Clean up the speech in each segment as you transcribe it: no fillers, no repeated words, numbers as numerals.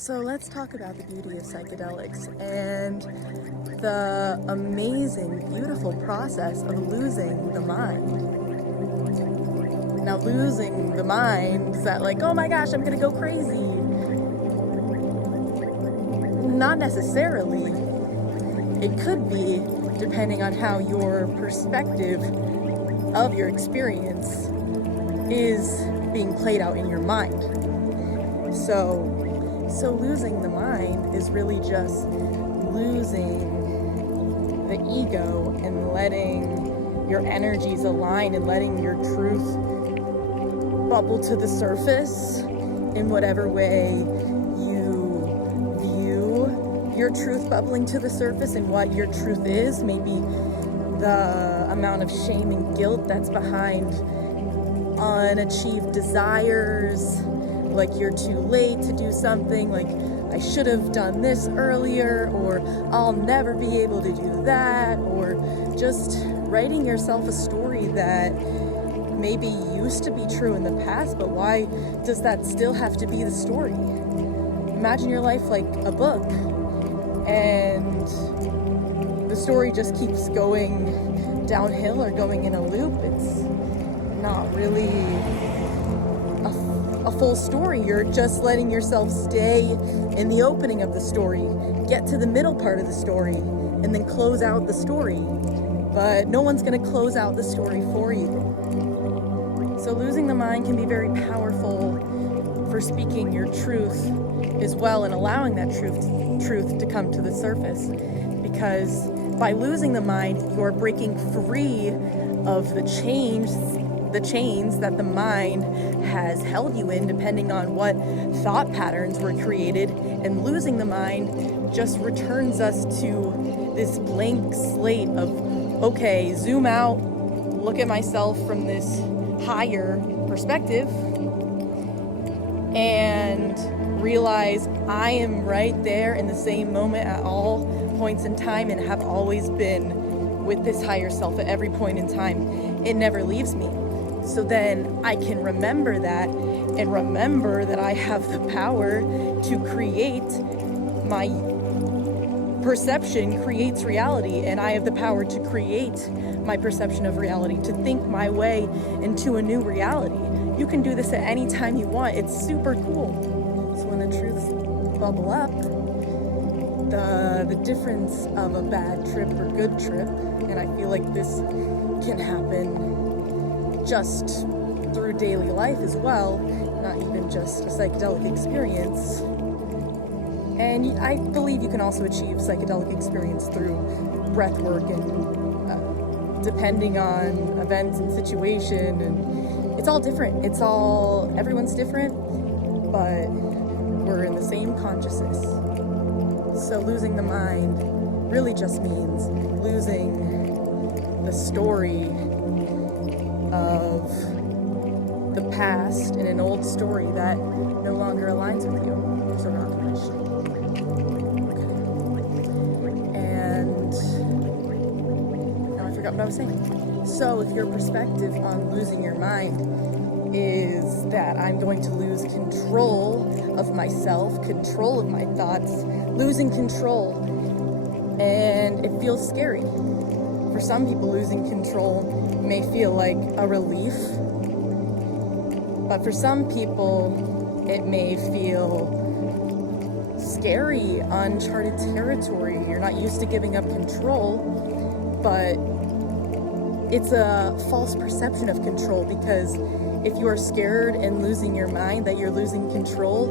So let's talk about the beauty of psychedelics and the amazing, beautiful process of losing the mind. Now, losing the mind is that like, oh my gosh, I'm gonna go crazy. Not necessarily. It could be, depending on how your perspective of your experience is being played out in your mind. So losing the mind is really just losing the ego and letting your energies align and letting your truth bubble to the surface in whatever way you view your truth bubbling to the surface and what your truth is. Maybe the amount of shame and guilt that's behind unachieved desires, like you're too late to do something, like I should have done this earlier, or I'll never be able to do that, or just writing yourself a story that maybe used to be true in the past, but why does that still have to be the story? Imagine your life like a book, and the story just keeps going downhill or going in a loop. It's not really a full story. You're just letting yourself stay in the opening of the story, get to the middle part of the story, and then close out the story. But no one's going to close out the story for you. So losing the mind can be very powerful for speaking your truth as well and allowing that truth to come to the surface. Because by losing the mind, you're breaking free of the chains that the mind has held you in, depending on what thought patterns were created. And losing the mind just returns us to this blank slate of, okay, zoom out, look at myself from this higher perspective, and realize I am right there in the same moment at all points in time and have always been with this higher self at every point in time. It never leaves me. So then I can remember that and remember that I have the power to create. My perception creates reality, and I have the power to create my perception of reality, to think my way into a new reality. You can do this at any time you want. It's super cool. So when the truths bubble up, the difference of a bad trip or good trip, and I feel like this can happen just through daily life as well, not even just a psychedelic experience. And I believe you can also achieve psychedelic experience through breath work and depending on events and situation, and it's all different. Everyone's different, but we're in the same consciousness. So losing the mind really just means losing the story of the past in an old story that no longer aligns with you. So not finished. Okay. And now I forgot what I was saying. So if your perspective on losing your mind is that I'm going to lose control of myself, control of my thoughts, losing control, and it feels scary. For some people, losing control may feel like a relief, but for some people, it may feel scary, uncharted territory. You're not used to giving up control, but it's a false perception of control, because if you are scared and losing your mind that you're losing control,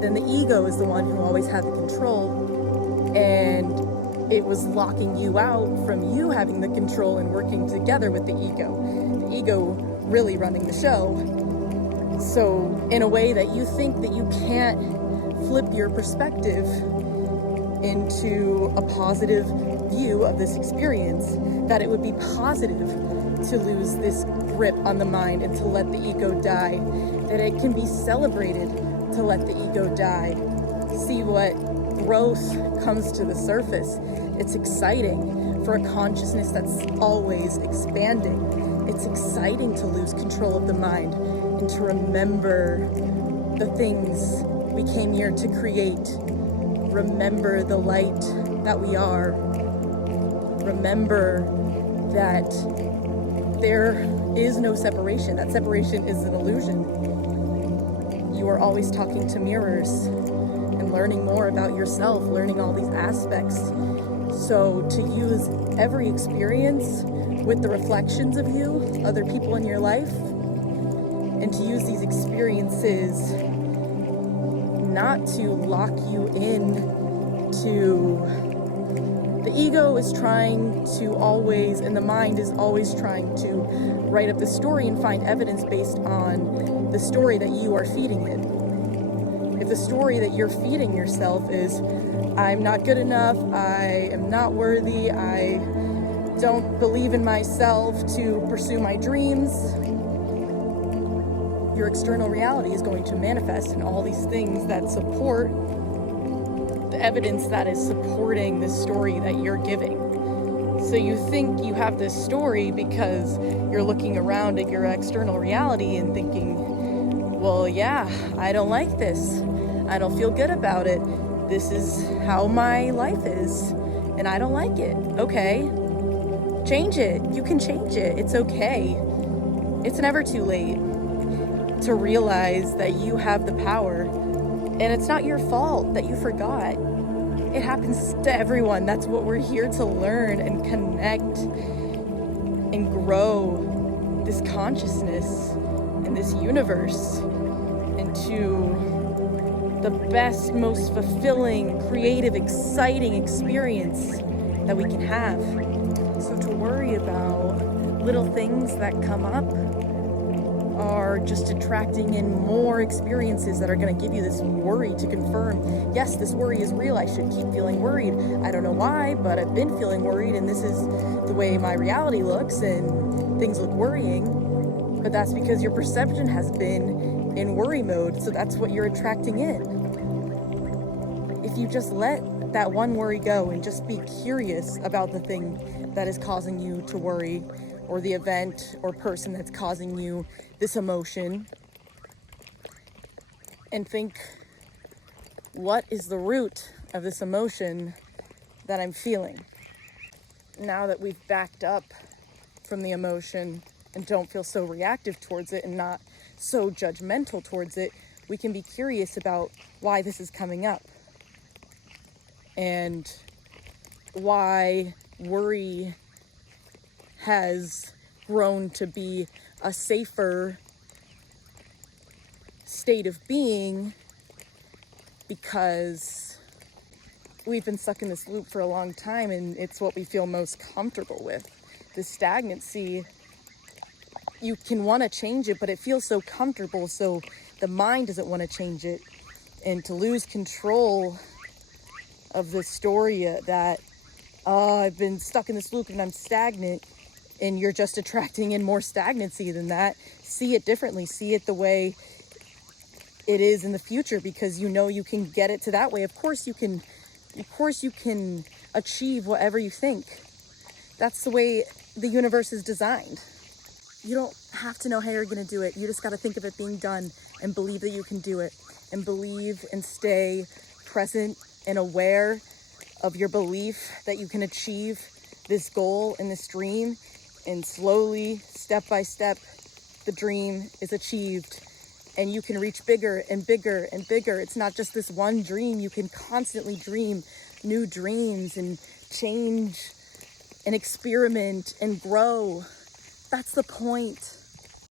then the ego is the one who always had the control, and it was locking you out from you having the control and working together with the ego really running the show. So in a way that you think that you can't flip your perspective into a positive view of this experience, that it would be positive to lose this grip on the mind and to let the ego die, that it can be celebrated to let the ego die. See what growth comes to the surface. It's exciting for a consciousness that's always expanding. It's exciting to lose control of the mind and to remember the things We came here to create. Remember the light that we are. Remember that there is no separation. That separation is an illusion. You are always talking to mirrors and learning more about yourself, learning all these aspects. So to use every experience with the reflections of you, other people in your life, and to use these experiences not to lock you in to the ego is trying to always, and the mind is always trying to write up the story and find evidence based on the story that you are feeding it. If the story that you're feeding yourself is, I'm not good enough, I am not worthy, I don't believe in myself to pursue my dreams, your external reality is going to manifest in all these things that support the evidence that is supporting the story that you're giving. So you think you have this story because you're looking around at your external reality and thinking, well, yeah, I don't like this. I don't feel good about it. This is how my life is, and I don't like it. Okay, change it. You can change it. It's okay. It's never too late to realize that you have the power, and it's not your fault that you forgot. It happens to everyone. That's what we're here to learn and connect and grow this consciousness and this universe into the best, most fulfilling, creative, exciting experience that we can have. So to worry about little things that come up are just attracting in more experiences that are going to give you this worry to confirm, yes, this worry is real, I should keep feeling worried. I don't know why, but I've been feeling worried, and this is the way my reality looks, and things look worrying. But that's because your perception has been in worry mode, so that's what you're attracting in. If you just let that one worry go and just be curious about the thing that is causing you to worry, or the event or person that's causing you this emotion, and think, what is the root of this emotion that I'm feeling? Now that we've backed up from the emotion and don't feel so reactive towards it and not so judgmental towards it, we can be curious about why this is coming up and why worry has grown to be a safer state of being, because we've been stuck in this loop for a long time, and it's what we feel most comfortable with. The stagnancy, you can want to change it, but it feels so comfortable, so the mind doesn't want to change it. And to lose control of the story that, oh, I've been stuck in this loop and I'm stagnant, and you're just attracting in more stagnancy than that. See it differently. See it the way it is in the future, because you know you can get it to that way. Of course you can achieve whatever you think. That's the way the universe is designed. You don't have to know how you're going to do it. You just got to think of it being done and believe that you can do it, and believe and stay present and aware of your belief that you can achieve this goal and this dream. And slowly, step by step, the dream is achieved, and you can reach bigger and bigger and bigger. It's not just this one dream. You can constantly dream new dreams and change and experiment and grow. That's the point.